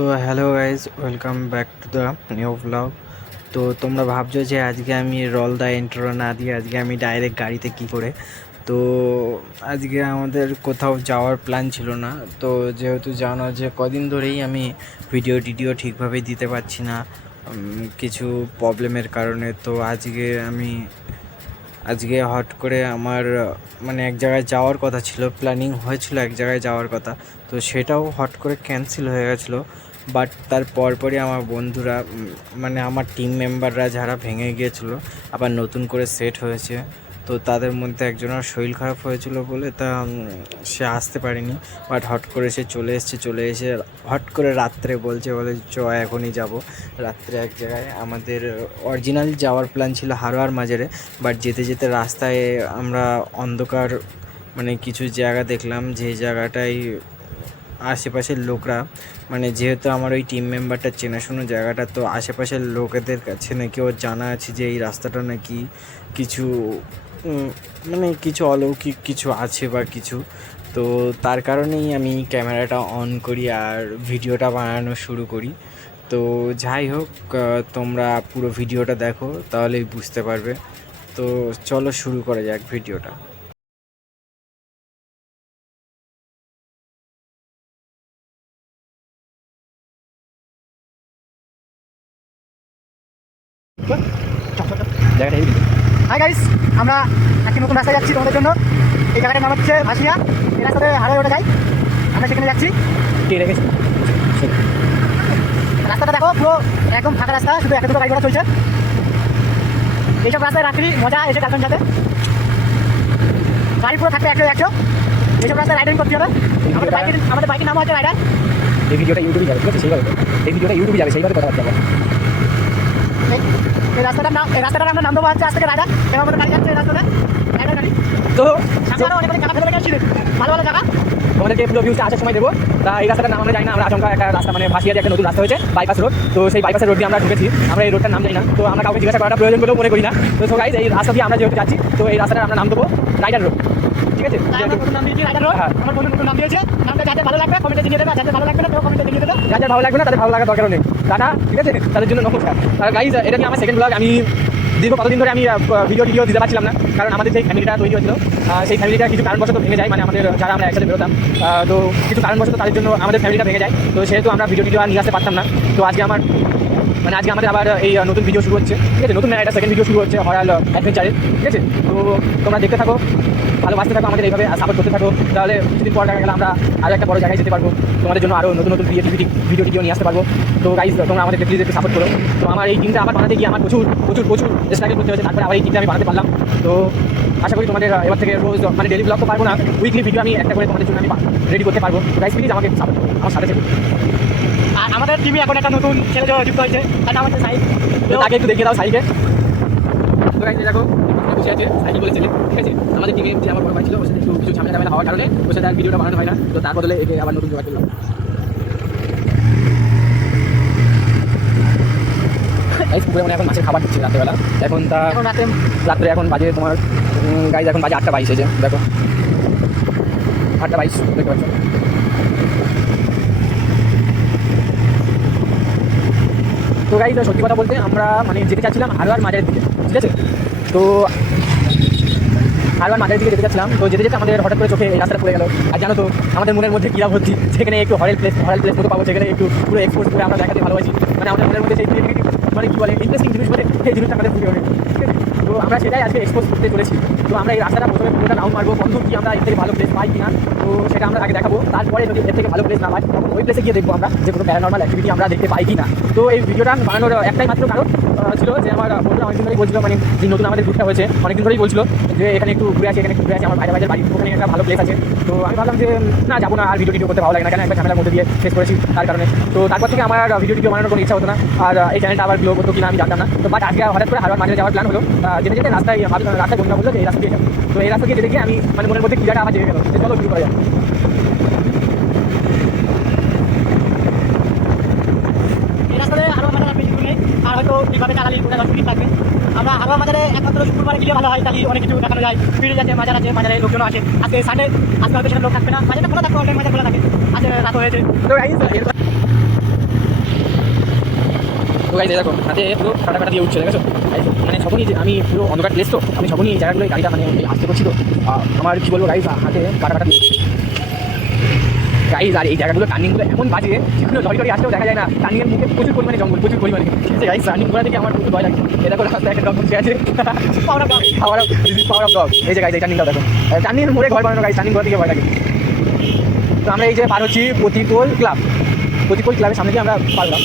তো hello guys, welcome back to the new blog. তো তোমরা ভাবছো যে আজকে আমি রল দা ইন্ট্রো না দিয়ে আজকে আমি ডাইরেক্ট গাড়িতে কি করে। তো আজকে আমাদের কোথাও যাওয়ার প্ল্যান ছিল না। তো যেহেতু জানো যে কদিন ধরেই আমি ভিডিও ঠিকভাবে দিতে পারছি না কিছু প্রবলেমের কারণে। তো আজকে হট করে আমার মানে এক জায়গায় যাওয়ার কথা ছিল, প্ল্যানিং হয়েছিল এক জায়গায় যাওয়ার কথা। তো সেটাও হট করে ক্যান্সেল হয়ে গেছিলো। বাট তার পরপরই আমার বন্ধুরা মানে আমার টিম মেম্বাররা যারা ভেঙে গিয়েছিলো আবার নতুন করে সেট হয়েছে। তো তাদের মধ্যে একজনের শরীর খারাপ হয়েছিল বলে সে আসতে পারেনি। বাট হট করে সে চলে এসে হট করে রাত্রে বলে চ এখনই যাব রাত্রে এক জায়গায়। আমাদের অরিজিনাল যাওয়ার প্ল্যান ছিল হারোয়ার মাজারে। বাট যেতে যেতে রাস্তায় আমরা অন্ধকার মানে কিছু জায়গা দেখলাম, যে জায়গাটায় আশেপাশের লোকরা মানে যেহেতু আমার ওই টিম মেম্বারটা চেনাশোনা জায়গাটা, তো আশেপাশের লোকেদের কাছে নাকি ওর জানা আছে যে এই রাস্তাটা নাকি কিছু মানে কিছু অলৌকিক কিছু আছে বা কিছু। তো তার কারণেই আমি ক্যামেরাটা অন করি আর ভিডিওটা বানানো শুরু করি। তো যাই হোক, তোমরা পুরো ভিডিওটা দেখো তাহলেই বুঝতে পারবে। তো চলো শুরু করা যাক ভিডিওটা। হাই গাইস, আমরা একটি নতুন রাস্তায় যাচ্ছি তোমাদের জন্য। এই জায়গাটার নাম হচ্ছে ভাসিয়া। এই রাস্তাতে হারাই ওঠা যায়, আমরা সেখানে যাচ্ছি। রাস্তাটা দেখো, পুরো একদম ফাঁকা রাস্তা, শুধু একটা দুটো গাড়ি ঘোড়া চলছে। এইসব রাস্তায় রাত্রি মজা এসে গার্লফ্রেন্ড সাথে গাড়ি পুরো থাকতে একশো। এইসব রাস্তায় রাইডিং করতে হবে। আমাদের বাইকের নাম হচ্ছে রাইডার। এই ভিডিওটা ইউটিউবে যাবে, ঠিক আছে? সেইভাবে এই ভিডিওটা ইউটিউবে যাবে, সেইভাবে কথা বলতে এই রাস্তাটার আমরা নাম দেবো হচ্ছে আজ থেকে রাইডার। এবং আমাদের গাড়ি যাচ্ছে এই রাস্তাতে রাইডার গাড়ি। তো সামনে অনেক জায়গা ফেলে রেখে আসছি, ভালো ভালো জায়গা। তোমাদেরকে পুরো ভিউজটা আসার সময় দেবো। তা এই রাস্তাটার নাম আমরা জানি না, আমরা আচমকা একটা রাস্তা মানে ভাসিয়াতে একটা নতুন রাস্তা হয়েছে বাইপাস রোড। তো সেই বাইপাসের রোড দিয়ে আমরা ঢুকেছি, আমরা এই রোডটার নাম জানি না। তো আমরা কাউকে জিজ্ঞাসা করাটা প্রয়োজন বলেও মনে করি না। তো সো গাইস, এই রাস্তা দিয়ে আমরা যেহেতু যাচ্ছি, তো এই রাস্তাটার আমরা নাম দেবো রাইডার রোড, ঠিক আছে? নাম দিয়েছি রাইডার রোড। আমার বন্ধু নতুন নাম দিয়েছে। নামটা যাতে ভালো লাগবে কমেন্টে জানিয়ে দেবে, যাতে ভালো লাগবে না তো কমেন্টে জানিয়ে দেবে। যাদের ভালো লাগবে না তাদের ভালো লাগার দরকার নেই, টাটা, ঠিক আছে? তাদের জন্য নমস্কার। আর গাইস, এটা নিয়ে আমার সেকেন্ড ব্লগ। আমি দীর্ঘ কতদিন ধরে আমি ভিডিও দিতে পারছিলাম না, কারণ আমাদের যে ফ্যামিলিটা তৈরি হয়েছিল সেই ফ্যামিলিটা কিছু কারণবশত ভেঙে যায়। মানে আমাদের যারা আমরা একসাথে বেরোতাম, তো কিছু কারণবশত তাদের জন্য আমাদের ফ্যামিলিটা ভেঙে যায়। তো সেহেতু আমরা ভিডিও আর নিয়ে আসতে পারতাম না। তো আজকে আমাদের আবার এই নতুন ভিডিও শুরু হচ্ছে, ঠিক আছে? নতুন একটা সেকেন্ড ভিডিও শুরু হচ্ছে হরাল অ্যাডভেঞ্চারে, ঠিক আছে? তো তোমরা দেখতে থাকো, ভালোবাসতে থাকো, আমাদের এইভাবে সাপোর্ট করতে থাকো। তাহলে কিছুদিন পর দেখা গেলে আমরা আরও একটা বড় জায়গায় যেতে পারবো, তোমাদের জন্য আরও নতুন ভিডিও নিয়ে আসতে পারবো। তো গাইজ, তোমরা আমাদের প্লিজ একটু সাপোর্ট করো। তো আমার এই টিমটা আবার বানাতে গিয়ে আমার প্রচুর স্ট্রাগল করতে হয়েছে, তারপরে আবার এই টিমটা আমি বানাতে পারলাম। তো আশা করি তোমাদের এবার থেকে রোজ মানে ডেলি ব্লগ তো পারবো না, উইকলি ভিডিও আমি একটা করে তোমাদের জন্য আমি রেডি করতে পারবো। গাইজ প্লিজ আমাকে সাপোর্ট করো, আমার সাথে থেকো। আর আমাদের টিমে এখন একটা নতুন ছেলে যুক্ত হয়েছে, তার নাম হচ্ছে সাইড। তো তাকে একটু দেখিয়ে দাও সাইকে। তো গাইজ দেখো, বসে আছে সাইকেল বলে ছেলে, ঠিক আছে? আমাদের টিমে যে আমার বড় ভাই ছিল, ওর সাথে একটু কিছু ঝামেলা হওয়ার কারণে ওর সাথে আর ভিডিওটা বানানো হয় না। তো তার বদলে একে আবার নতুন জোগাড় করলাম। পুকুরে মানে এখন মাছের খাবার দিচ্ছে রাত্রেবেলা। এখন রাত্রে এখন বাজে তোমার গাইজ, এখন বাজে 8:22। যে দেখো 8:22 দেখতে পাচ্ছ। তো গাইজ, সত্যি কথা বলতে আমরা মানে যেতে চাচ্ছিলাম হারোয়ার মাজারের দিকে, ঠিক আছে? তো হারোয়ার মাজারের দিকে যেতে চাচ্ছিলাম। তো যেতে যেতে আমাদের হঠাৎ করে চোখে এই রাস্তাটা পড়ে গেল। আর জানো তো আমাদের মনের মধ্যে কীরা ভর্তি, যেখানে একটু হরেল প্লেস মতো পাবো, সেখানে একটু পুরো এক্সপোজ করে আমরা দেখাতে ভালোবাসি। মানে আমাদের মনের মধ্যে সেই মানে কী বলে ইন্টারেস্টিং জিনিস বলে সেই জিনিসটা আমাদের ফুটে ওঠে, ঠিক আছে? তো আমরা সেটাই আজকে এক্সপোজ করতে চলেছি। তো আমরা এই রাস্তাটা প্রথমে পুরোটা রাউন্ড মারবো, বন্ধু কি আমরা এর থেকে ভালো প্লেস পাই কিনা, তো সেটা আমরা আগে দেখাবো। তারপরে যদি এর থেকে ভালো প্লেস না পাই, তখন ওই প্লেসে গিয়ে দেখবো আমরা যে কোনো প্যারানর্মাল অ্যাক্টিভিটি আমরা দেখতে পাই কিনা। তো এই ভিডিওটা বানানোর একটাই মাত্র কারণ ছিল যে আমার বন্ধুরা অনেকদিন ধরেই বলছিল, মানে যে নতুন আমাদের গ্রুপটা হয়েছে অনেকদিন ধরেই বলছিল যে এখানে একটু ঘুরে আসি, আমার ভাইদের বাড়ি, ওখানে একটা ভালো প্লেস আছে। তো আমি ভাবলাম যে না, যাবো না, আর ভিডিও করতে ভালো লাগে না, কেন একটা ঝামেলার মধ্যে দিয়ে শেষ করেছি তার কারণে। তো তারপর থেকে আমার ভিডিও বানানোর কোনো ইচ্ছা হতো না, আর এই চ্যানেলটা আবার গ্লো করতো কিনা আমি জানতাম না। তো বাট আজকে হঠাৎ করে হারোয়ার মাজারে যাওয়ার প্ল্যান হলো। যেতে যেতে রাস্তায় বন্ধুরা বললো যে এই রাস্তা দিয়ে যাবো। তো এই রাস্তা দিয়ে যেতে গিয়ে আমি মানে মনের মধ্যে ক্রিয়াটা আবার জেগে গেল যে চলো শুরু করা যায়। এই রাস্তাতে হারোয়া মাজার আর বেশি দূর নেই, আর হয়তো এইভাবে চালালে 10 মিনিট লাগবে। আমরা হারোয়া মাজারে একমাত্র শুক্রবারে গেলে ভালো হয়, তাহলে অনেক কিছু দেখানো যায়। ফিরে যাচ্ছে, মাজার আছে, মাজারে লোকজন আছে। আজকে সানডে, আজকে হয়তো সেটা লোক থাকবে না, মাজারটা খোলা থাকবে, অনলাইন মাজার খোলা থাকে। আজকে রাত হয়েছে। তো গাইজ, গাইজ দেখো হাতে পুরো কাটা কাটা দিয়ে উঠছে দেখেছো মানে যখনই আমি পুরো অন্ধকার প্লেস তো আমি যখনই এই জায়গাগুলো গাড়িটা মানে আসতে করছি তো আমার কী বলবো গাইজ হাতে কাটা কাটা দিয়ে উঠছে গাইজ। আর এই জায়গাগুলো টার্নিংগুলো এমন বাজে যেগুলো লরি টরি আসলেও দেখা যায় না, টার্নিংয়ের মুখে প্রচুর পরিমাণে জঙ্গল, প্রচুর পরিমাণে। ঠিক আছে গাইজ, টার্নিং করা থেকে আমার প্রচুর ভয় লাগছে। এটা করে রাস্তায় একটা ডগ বসে আছে, পাওয়ার অফ ডগ। এই যে গাইজ এই টার্নিংটা দেখো, টার্নিংয়ের মোড়ে ঘর বানানো গাইজ, টার্নিং করা থেকে ভয় লাগে। তো আমরা এই যে পার হচ্ছি প্রতিকূল ক্লাবের সামনে দিয়ে আমরা পারলাম।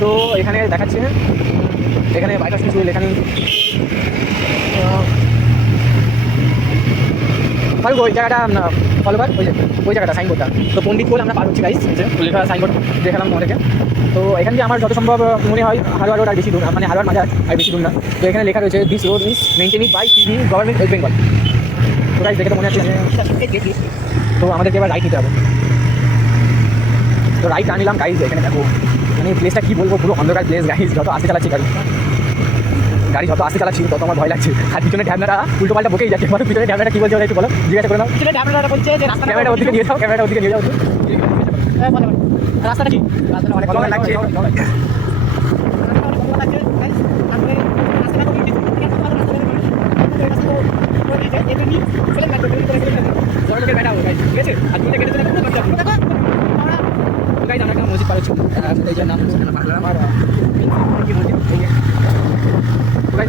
তো এখানে দেখাচ্ছে এখানে বাইকার্স কিছু এখানে পারবো ওই জায়গাটা ফলোবার ওই জায়গাটা সাইনবোর্ডটা। তো পণ্ডিত বলে আমরা পার হচ্ছি গাইস, লেখা সাইনবোর্ড দেখালাম তোমাদেরকে। তো এখান দিয়ে আমার যত সম্ভব মনে হয় হারোয়ার রোড আর বেশি দূর না, মানে হারোয়ার মাজার আর বেশি দূর না। তো এখানে লেখা রয়েছে this road is maintained by TV government West Bengal. তো গাইস দেখে তো মনে হচ্ছে তো আমাদেরকে এবার রাইট নিতে হবে। তো রাইট আনিলাম গাইজ। এখানে দেখো মানে প্লেসটা কী বলবো, পুরো অন্ধকার প্লেস গাইজ। যত আসতে চালাচ্ছি গাড়ি যত আসতে চালাচ্ছি তত আমার ভয় লাগছে। আর পিছনে ড্যামনাটা উল্টো পাল্টা বকেই যাচ্ছে। মানে পিছনে ড্যামনাটা কী বলছে ওরা একটু বলো, জিজ্ঞাসা করে নাও। পিছনে ড্রাইভাররা বলছে যে ক্যামেরাটা ওদিকে নিয়ে যাও, ক্যামেরাটা ওদিকে নিয়ে যাও। রাস্তাটা ঠিক, রাস্তাটা অনেক ভালো লাগছে। মসজিদ পার হচ্ছে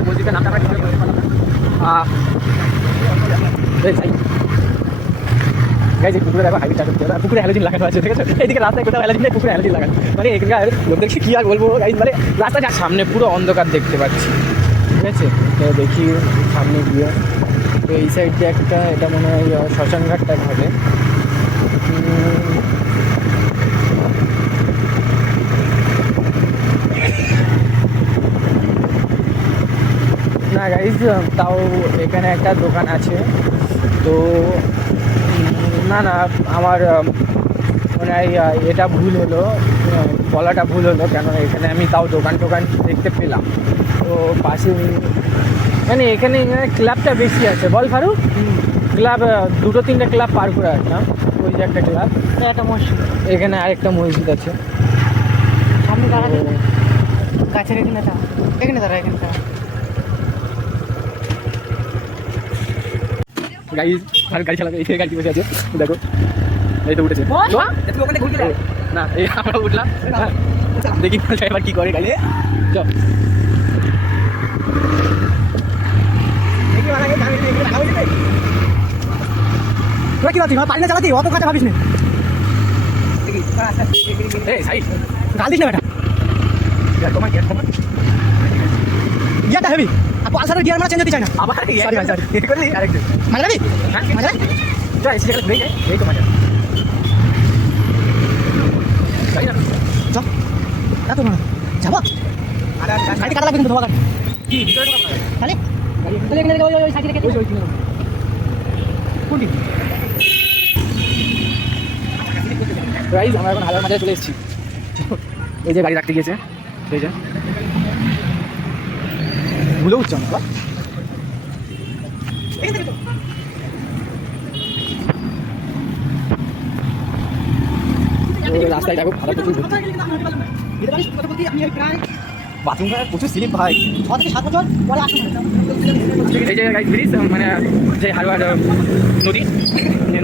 মসজিদের নামটা আমরা পুকুরে দেখো হাইট পুকুরে হ্যালোজিন লাগানো আছে। ঠিক আছে, এইদিকে রাস্তায় কোথাও হ্যালোজিন নেই, পুকুরে হ্যালোজিন লাগানো। মানে এখানকার লোকদেরকে কী আর বলবো গাইজ, মানে রাস্তাটা সামনে পুরো অন্ধকার দেখতে পাচ্ছি। ঠিক আছে, তো দেখি সামনে গিয়ে। তো এই সাইড দিয়ে একটা, এটা মনে হয় শ্মশানঘাট টাইপ হবে। না গাইজ, তাও এখানে একটা দোকান আছে। তো না আমার মানে এটা ভুল হলো, বলাটা ভুল হলো। কেন এখানে আমি তাও দোকান দেখতে পেলাম। তো পাশে মানে এখানে ক্লাবটা বেশি আছে, বল ফারুক? ক্লাব 2-3টা ক্লাব পার করে আসলাম। ওই যে একটা ক্লাব, একটা মসজিদ, এখানে আরেকটা মসজিদ আছে সামনে দাঁড়াবে গাছের এখানে দাঁড়া, এখানে দাঁড়া। গাইজ আর গাড়ি চালাবে, এই গাড়ি বসে আছে দেখো, এই তো উঠেছে না, এই আমরা উঠলাম। দেখি এবার কী করে গাড়ি। চল তোরা কি ভাবছিস পারি না চালাতি, অত কাছে ভাবিস না, গাল দিস না বেটা। গিয়ারটা হেবি, আর পালসারের গিয়ার মানে চেঞ্জ হতে চায় না। আবার আরেকটু মাঝে যাবি, মাঝে এই তো মজা তো না যাবো, গাড়ি কাটা লাগবে কিন্তু তোমার কি তাহলে এখানে ওই সাইডে রেখে কোনটি গাইজ আমরা এখন হাজার মাজায় চলে এসেছি। এই যে গাড়ি রাখতে গিয়েছে, এই যে ভুলে উঠছে আমরা রাস্তায় দেখো ভাড়া প্রচুর বাথরুম করার প্রচুর স্লিপ ভাই। 6 থেকে 7 বছর পরে আসুন। এই যে গাইজ ব্রিজ মানে যে হারবার নদী,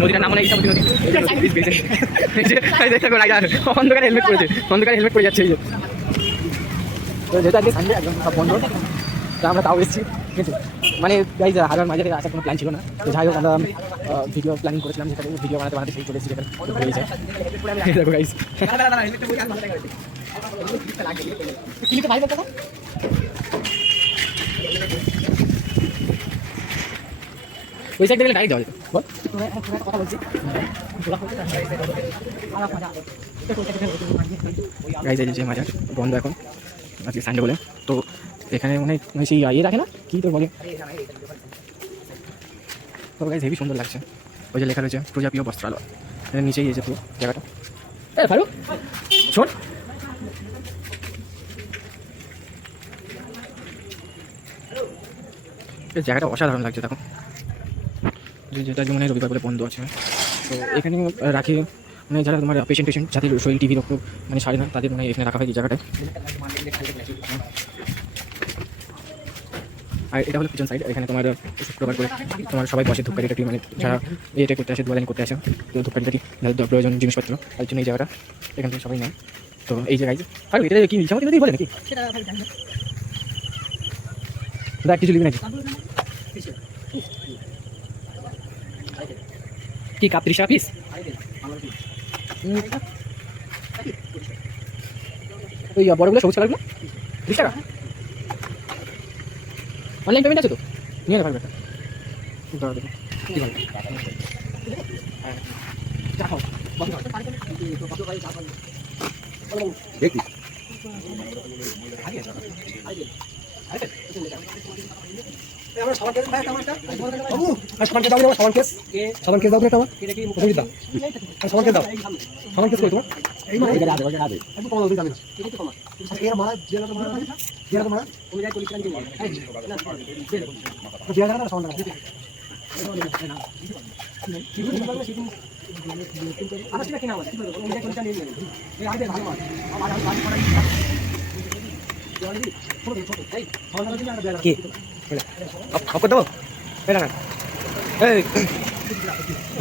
নদীটার নাম মানে ইসামতি নদী। দেখো রাইডার অন্ধকারে হেলমেট পরেছে, অন্ধকারে হেলমেট পরে যাচ্ছে। এই যে তো যেহেতু আজকে সানডে একদম সব বন্ধ, তো আমরা তাও এসেছি। ঠিক আছে, মানে গাইজ হারবার মাঝে আসার কোনো প্ল্যান ছিল না। তো যাই হোক আমরা ভিডিও প্ল্যানিং করেছিলাম, যেটা ভিডিও বানাতে সেই চলে এসেছি। হয়ে যায় দেখো গাইজ কিন্তু ভাই বলতে ওই সাইড থেকে ডাইরেক্ট যাওয়া যেত। বল কথা বলছি গাইজ এই যে মাজার বন্ধ এখন আজকে সানডে বলে। তো এখানে মনে হয় সেই ইয়ে রাখে না, কী তোর বলে। তো গাইজ হেবি সুন্দর লাগছে। ওই যে লেখা রয়েছে প্রজাপ্রিয় বস্ত্রালয়, এর নিচেই এসে পুরো জায়গাটা। এ ফারুক শোন, এই জায়গাটা অসাধারণ লাগছে। দেখো যেটা মনে হয় রবিবার বলে বন্ধ আছে। তো এখানে রাখি মানে যারা তোমার পেশেন্ট যাদের শরীর টিভি রক্ত মানে সারে না, তাদের মানে এখানে রাখা হয় এই জায়গাটায়। আর এটা হলো কিচেন সাইড, এখানে তোমার শুক্রবার করে তোমার সবাই বসে ধূপকাঠি মানে যারা এটা করতে আসে, দোয়ালানি করতে আসে, তো ধূপকাঠি যাদের প্রয়োজন জিনিসপত্র, তার জন্য এই জায়গাটা এখান থেকে সবাই নেয়। তো এই জায়গায় আর এটা কি ইচ্ছামতি নদী বলে নাকি? দেখ কিছু লিবি নাকি? কি কাপ 30 টাকা পিস? ওই বড়গুলো সবুজ কালারগুলো 30 টাকা। অনলাইন পেমেন্ট আছে তো? নিয়ে নেবে একটা। কি ভালো। দেখি সাবান কেস দাও, সাবান কেস দাও একটা আমার। সাবান কেস দাও, সাবান কেস কই তোমার? এই মানে এটা আছে, এটা আছে। একটু কম দাও, জানিস এর মারা জেলা তো মারা জেলা তো মারা তুমি যাই কলি ক্যান্ডি মারা না জেলা না সাবান দাও। আরে সেটা কিনা আমার কি বলবো, তুমি যাই কলি ক্যান্ডি নিয়ে এই আইতে ভালো মার আমার বাড়ি পড়া জলদি ছোট ছোট এই সাবান দাও দিন আর কি আপকো দাও এই রানা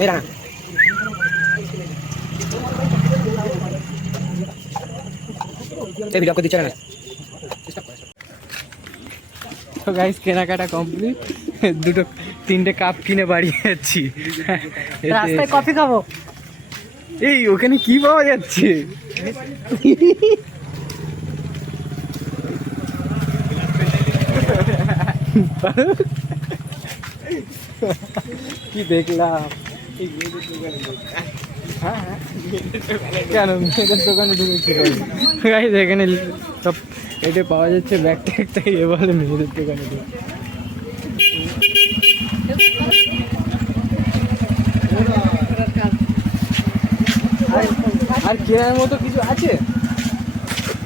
এই রানা এই ভিডিও করে দিচ্ছ না। তো গাইস কেনাকাটা কমপ্লিট, 2-3টে কাপ কিনে বাড়ি যাচ্ছি। রাস্তায় কফি খাবো। এই ওখানে কি পাওয়া যাচ্ছে? কি দেখলাম? কেন মেয়েদের দোকানে ঢুকেছি? গাইস এখানে সব এটা পাওয়া যাচ্ছে, ব্যাগ ট্যাগ, তাই এ বলে মেয়েদের দোকানে ঢুকে। আর কেনার মতো কিছু আছে?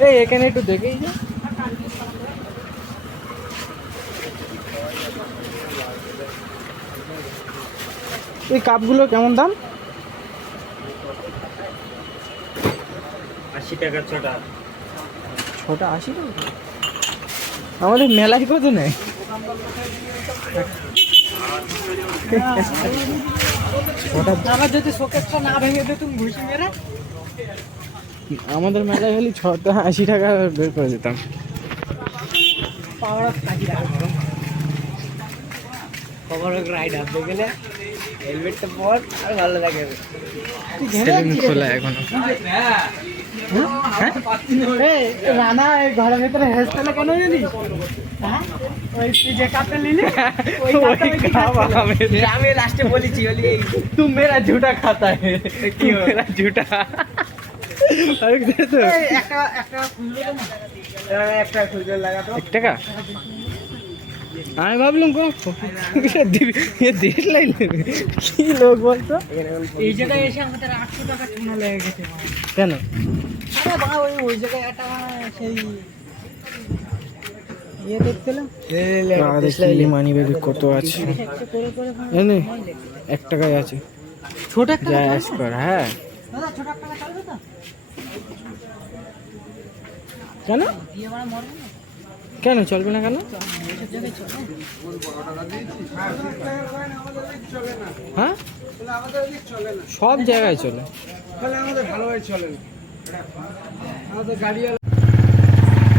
এই এখানে একটু দেখেই যা। এই কাপগুলো কেমন দাম? 80 টাকা ছটা। ছটা 80 টাকা? আমাদের মেলায় কত নেয়? আমার যদি শোকেসটা না ভেঙে দে তুমি ঘুষি মেরে আমাদের মেলায় হলে 6টা 80 টাকা বের করে দিতাম। Power of Kazi power of ride আপনি গেলে হেলমেটটা পর আর ভালো লাগে। সেলুন খোলা এখনো। রানা এই ঘরের ভিতরে হেসতেলে কেন জানি? হ্যাঁ ওই তুই যে কাপটা নিলি ওই আমি লাস্টে বলেছি বলি তুই মেরা ঝুটা খাতা है, কি মেরা ঝুটা। আরে দে তো একটা খুললো না, একটা খুলতে লাগাতো 1 টাকা। আমি ভাবলাম দেশ লাইন কি লোক বলতো। এই জায়গায় এসে আমাদের 800 টাকা চুনা লেগে গেছে। কেন? আরে বাবা ওই জায়গায় একটা সেই ইয়ে দেখছিলাম মানি ব্যাগে কত আছে? এনে 1 টাকায় আছে, ছোট একটা যা আস কর। হ্যাঁ দাদা ছোট একটা চলবে তো? কেন দিয়ে মানে মরবে না? কেন চলবে না কেন? এসব জায়গায় চলে। হ্যাঁ সব জায়গায় চলে।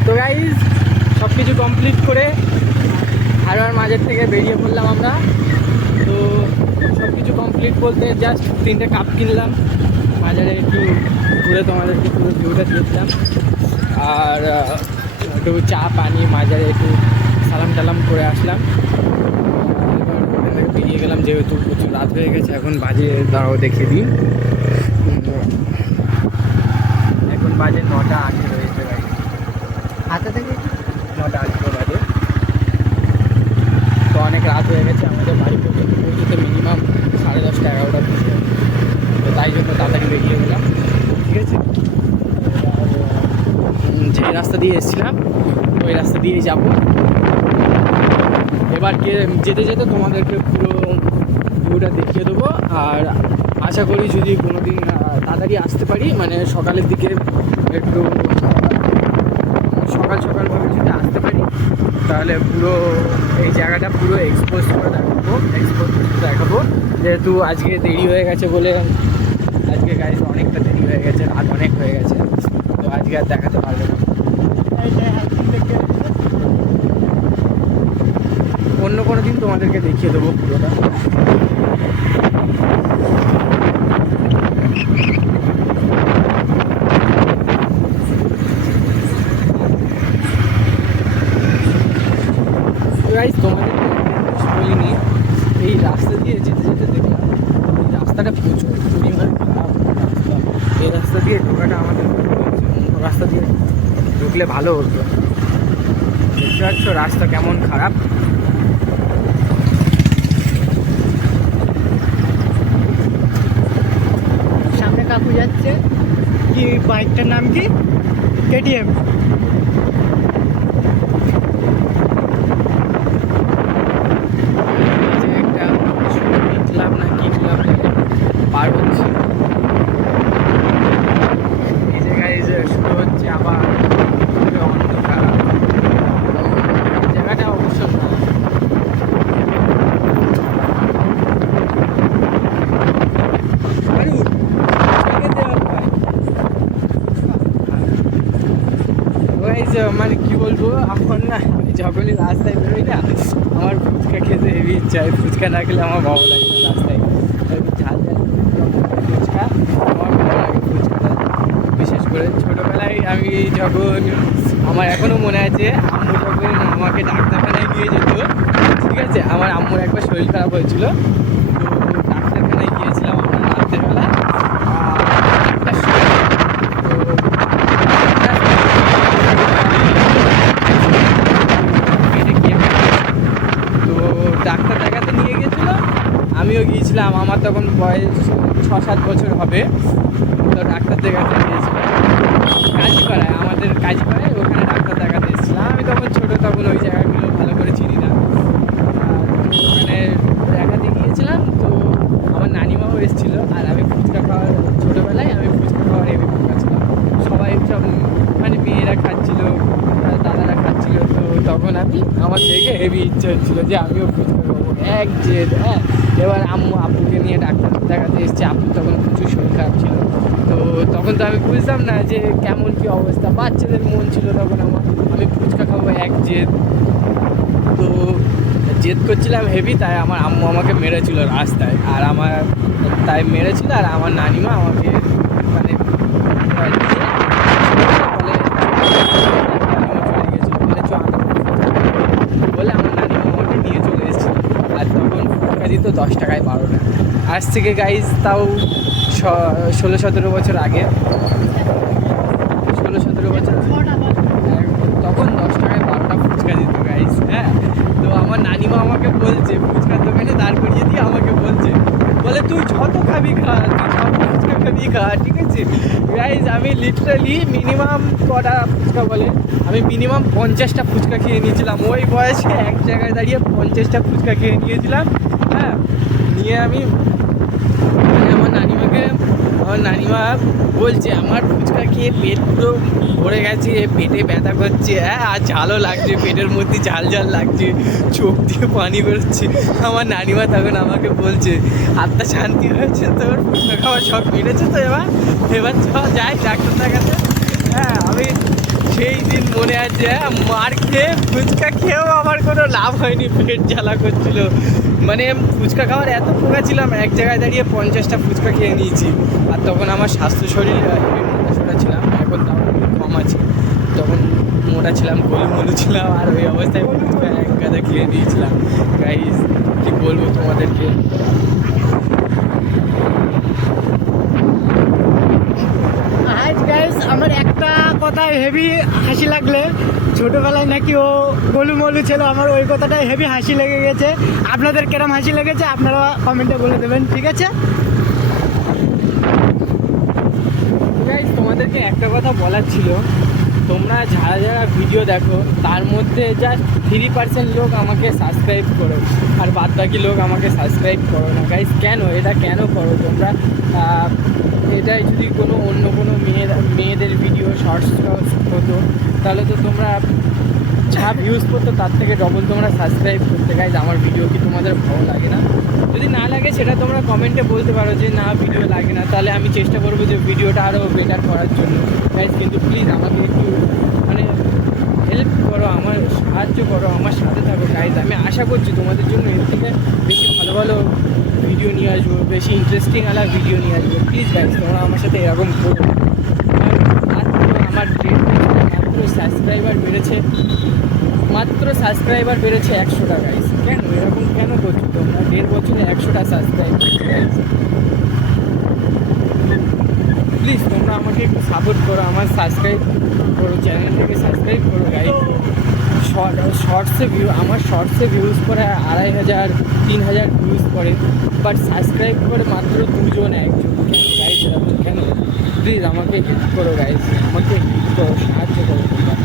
তো গাইজ সব কিছু কমপ্লিট করে হারবার মাঝের থেকে বেরিয়ে পড়লাম আমরা। তো সব কিছু কমপ্লিট বলতে জাস্ট 3টে কাপ কিনলাম, বাজারে একটু ঘুরে তোমাদেরকে পুরো ভিউটা দিয়েছিলাম, আর একটু চা পানি মাজারে একটু সালাম টালাম করে আসলাম। এবার ওখান থেকে বেরিয়ে গেলাম, যেহেতু প্রচুর রাত হয়ে গেছে। এখন বাজে দাঁড়াও দেখিয়ে দিই, এখন বাজে 9:08 রয়েছে ভাই, হাতে থেকে 9:08 বাজে। তো অনেক রাত হয়ে গেছে, আমাদের বাড়ি পৌঁছতে মিনিমাম 10:30 11টা বেজে যাবে। তো তাই জন্য তাড়াতাড়ি বেরিয়ে গেলাম, ঠিক আছে। যে রাস্তা দিয়ে এসেছিলাম ওই রাস্তা দিয়েই যাব। এবার যেতে যেতে তোমাদেরকে পুরো ভিউটা দেখিয়ে দেবো, আর আশা করি যদি কোনো দিন তাড়াতাড়ি আসতে পারি, মানে সকালের দিকে একটু সকালভাবে যদি আসতে পারি, তাহলে পুরো এই জায়গাটা পুরো এক্সপোজ করে দেখাবো। যেহেতু আজকে দেরি হয়ে গেছে বলে, আজকে গাড়ি অনেকটা দেরি হয়ে গেছে, রাত অনেক হয়ে গেছে, তো আজকে আর দেখাতে পারবে না। অন্য কোনো দিন তোমাদেরকে দেখিয়ে দেবো পুরোটা। তোমাদেরকে বলিনি, এই রাস্তা দিয়ে যেতে যেতে দেখলাম এই রাস্তাটা প্রচুর পরিমাণে খারাপ রাস্তা। এই রাস্তা দিয়ে ঢোকাটা আমাদের অন্য রাস্তা দিয়ে ঢুকলে ভালো হতো। দেখতে পাচ্ছ রাস্তা কেমন খারাপ। সামনে কাকু যাচ্ছে, কি বাইকটার নাম কি? কেটিএম। একটা ক্লাব না কি ক্লাব পার হচ্ছে, এই জায়গায় যে শুরু হচ্ছে আবার অন্ধকার। জায়গাটা অবশ্য না, মানে কি বলবো, এখন না যখনই রাস্তায় বেরোই না আমার ফুচকা খেতে হেবি ইচ্ছা হয়। ফুচকা না খেলে আমার ভালো লাগে না রাস্তায়, ঝাল ঝাল ফুচকা আমার ভালো লাগে। ফুচকাটা বিশেষ করে ছোটোবেলায় আমি যখন, আমার এখনও মনে আছে আম্মু যখন আমাকে ডাক্তারখানায় নিয়ে যেত, ঠিক আছে, আমার আম্মুর একবার শরীর খারাপ হয়েছিল, তো ডাক্তারখানায় গিয়েছিলাম আমরা রাত্রেবেলা। ডাক্তার দেখাতে নিয়ে গেছিলো, আমিও গিয়েছিলাম, আমার তখন বয়স 6-7 বছর হবে। তো ডাক্তার দেখাতে গিয়েছিলাম কাজীপাড়ায়, আমাদের কাজীপাড়ায়, ওখানে ডাক্তার দেখাতে এসেছিলাম। আমি তখন ছোটো, তখন ওই জায়গাগুলো ভালো করে চিনি না। ওখানে দেখাতে গিয়েছিলাম, তো আমার নানিমাও এসেছিলো, আর আমি ফুচকা খাওয়ার, ছোটোবেলায় আমি ফুচকা খাওয়ার হেবি ছিলাম। সবাই সব মানে মেয়েরা খাচ্ছিলো, দাদারা খাচ্ছিলো, তো তখন আমার দেখে হেভি ইচ্ছে হচ্ছিলো যে আমিও ফুচকা খাবো। এক জেদ, হ্যাঁ। এবার আব্বুকে নিয়ে ডাক্তার দেখাতে এসেছি, আব্বু তখন প্রচুর শরীর খারাপ ছিল, তো তখন তো আমি বুঝতাম না যে কেমন কী অবস্থা, বাচ্চাদের মন ছিল তখন আমার, আমি ফুচকা খাবো এক জেদ, তো জেদ করছিলাম হেভি। তাই আমার আম্মু আমাকে মেরেছিল রাস্তায়, আর তাই মেরেছিল, আর আমার নানিমা আমাকে মানে বলে আমার নানিমা আমাকে নিয়ে চলে এসেছিল। আর তখন ফুচকা দিত 10 টাকায় 12টা। আজ থেকে গাইজ তাও 16-17 বছর আগে, 16-17 বছর তখন 10 টাকায় 12টা ফুচকা দিত গাইজ, হ্যাঁ। তো আমার নানিমা আমাকে বলছে, ফুচকার দোকানে দাঁড় করিয়ে দিয়ে আমাকে বলে তুই যত খাবি খা, তুই যত ফুচকা খাবি খা, ঠিক আছে গাইজ। আমি লিটারালি মিনিমাম কটা ফুচকা বলে, আমি মিনিমাম 50টা ফুচকা খেয়ে নিয়েছিলাম ওই বয়সে। এক জায়গায় দাঁড়িয়ে 50টা ফুচকা খেয়ে নিয়েছিলাম, হ্যাঁ। নিয়ে আমি মানে আমার নানিমা বলছে আমার ফুচকা খেয়ে পেট পুরো ভরে গেছে, পেটে ব্যথা করছে, হ্যাঁ, আর ঝালও লাগছে, পেটের মধ্যে ঝাল ঝাল লাগছে, চোখ দিয়ে পানি বেরোচ্ছে। আমার নানিমা তখন আমাকে বলছে আত্মা শান্তি হয়েছে, তোর ফুচকা খাওয়ার শখ বেড়েছে, তো এবার যাই ডাক্তার দেখাতে। হ্যাঁ, আমি সেই দিন মনে আছে, মার খেয়ে ফুচকা খেয়েও আমার কোনো লাভ হয়নি, পেট জ্বালা করছিল। মানে ফুচকা খাওয়ার এত পোকা ছিলাম, এক জায়গায় দাঁড়িয়ে 50টা ফুচকা খেয়ে নিয়েছি। আর তখন আমার স্বাস্থ্য শরীর মোটা ছিলাম, এখন তাও কম আছে, তখন মোটা ছিলাম, গোলুমলু ছিলাম, আর ওই অবস্থায় ফুচকা এক গাদা খেয়ে নিয়েছিলাম। গাইস কি বলবো তোমাদেরকে, আমার একটা কথায় হেভি হাসি লাগলে, ছোটোবেলায় নাকি ও গোলুমলু ছিল, আমার ওই কথাটাই হেভি হাসি লেগে গেছে। আপনাদের কেরম হাসি লেগেছে আপনারা কমেন্টে বলে দেবেন, ঠিক আছে? তোমাদেরকে একটা কথা বলার ছিল, তোমরা যারা যারা ভিডিও দেখো তার মধ্যে জাস্ট 3% লোক আমাকে সাবস্ক্রাইব করো, আর বাদ বাকি লোক আমাকে সাবস্ক্রাইব করো না। গাইস কেন এটা কেন করো তোমরা? এটাই যদি কোনো অন্য কোনো মেয়েদের ভিডিও শর্টস হতো তাহলে তো তোমরা যা ভিউজ করতো তার থেকে ডবল তোমরা সাবস্ক্রাইব করতে। গাইজ আমার ভিডিও কি তোমাদের ভালো লাগে না? যদি না লাগে সেটা তোমরা কমেন্টে বলতে পারো যে না ভিডিও লাগে না, তাহলে আমি চেষ্টা করবো যে ভিডিওটা আরও বেটার করার জন্য। গাইজ কিন্তু প্লিজ আমাকে একটু মানে হেল্প করো, আমার সাহায্য করো, আমার সাথে থাকো গাইজ। আমি আশা করছি তোমাদের জন্য এর থেকে বেশি ভালো ভালো ভিডিও নিয়ে আসবো, বেশি ইন্টারেস্টিং আলা ভিডিও নিয়ে আসবো। প্লিজ গাইজ তোমরা আমার সাথে এরকম করো। আমার মাত্র সাবস্ক্রাইবার বেড়েছে 100টা গাইজ। কেন এরকম কেন করছো তোমরা? 1.5 বছরে 100টা সাবস্ক্রাইব গাইজ। প্লিজ তোমরা আমাকে একটু সাপোর্ট করো, আমার সাবস্ক্রাইব করো, চ্যানেলটাকে সাবস্ক্রাইব করো গাইজ। আমার শর্টসে ভিউজ করে 2500 3000 ভিউজ করে, বাট সাবস্ক্রাইব করে মাত্র 2 জন 1 জন। গাইজ এরকম কেন? প্লিজ আমাকে হেল্প করো গাইজ, আমাকে হেল্প করো, সাহায্য করো তোমরা।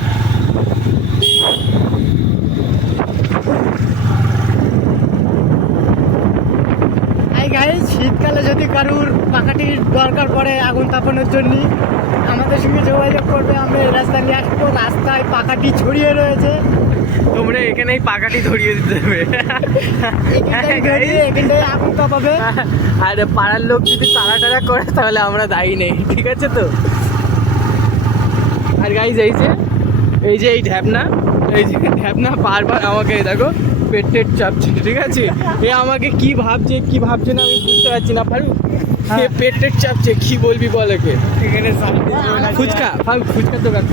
শীতকালে যদি কারুর পাখাটির দরকার পড়ে আগুন তাপানোর জন্য আমাদের সঙ্গে যোগাযোগ করবে, আমরা এই রাস্তায় নিয়ে আসবো। রাস্তায় পাখাটি ছড়িয়ে রয়েছে, তোমরা এখানেই পাকাটি ধরিয়ে দিতে হবে। এখানটায় আগুন তাপাবে। আর পাড়ার লোক যদি তাড়া করে তাহলে আমরা দায়ী নেই, ঠিক আছে তো? আর গাইজ এই যে ঢ্যাপনা বারবার আমাকে দেখো পেটের চাপছে, ঠিক আছে? এ আমাকে কি ভাবছে না আমি বুঝতে পারছি না। পারু পেটের চাপছে, কি বলবি বল একে? এখানে ফুচকার দোকান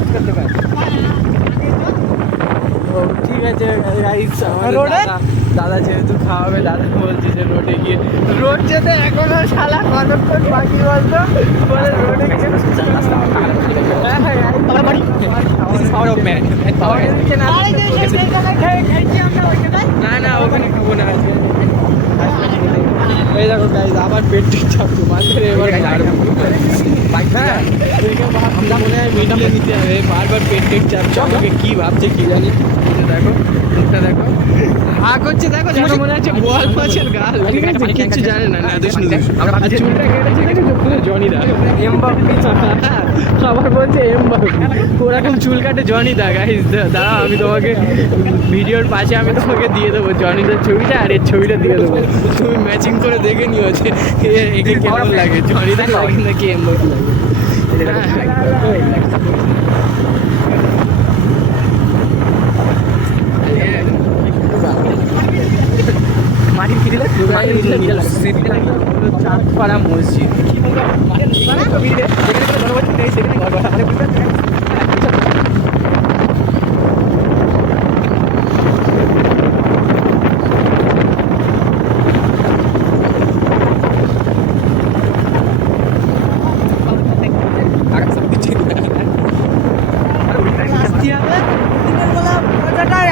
ও ঠিক আছে গাইজ। রোডে? দাদা যেহেতু খাওয়াবে, দাদা বলছে যে রোডে গিয়ে রোড যেতে এখনো শালা কতক্ষণ বাকি বলতো, বলে রোডে না ওখানে খাবো না আজকে। এই দেখো গাইজ আবার পেটের চাপ মাঝে এবার আমরা মনে হয় মিডিয়া নিতে হবে। বারবার পেটের চাপ আমাকে কি ভাবছে কি জানি। দেখো মুখটা দেখো, হা করছে, দেখো যেন মনে হচ্ছে বল মাছের গাল, ঠিক আছে? কিচ্ছু জানে না, চুলটা কেটেছে দেখেছো পুরো জনি দা এমবাপ্পে। আবার বলছে এমবাপ্পে, ওরকম চুল কাটে জনি দা। গাইজ দাঁড়াও আমি তোমাকে ভিডিওর পাশে আমি তোমাকে দিয়ে দেবো জনিদার ছবিটা, আর এর ছবিটা দিয়ে দেবো, তুমি ম্যাচিং করে দেখে নিও যে একে কেমন লাগে, জনিদা লাগে নাকি এমবাপ্পে লাগে। মাটির কিনে চাঁদপাড়া মসজিদ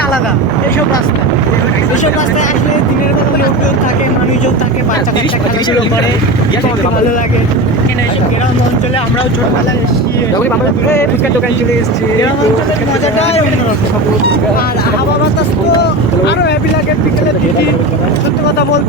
আলাদা। এইসব রাস্তায় আসলে দিনের বেলা লোকজন থাকে, মানুষজন থাকে, বাচ্চা কাচ্চা খেলাধুলো করে, দেখতে ভালো লাগে। গ্রাম অঞ্চলে আমরাও ছোটবেলায় এসেছি, গ্রাম অঞ্চলের মজাটাই অন্যরকম। আর হাওয়া বাতাস তো আরো হেভি লাগে বিকেলের দিকে। সত্যি কথা বলতে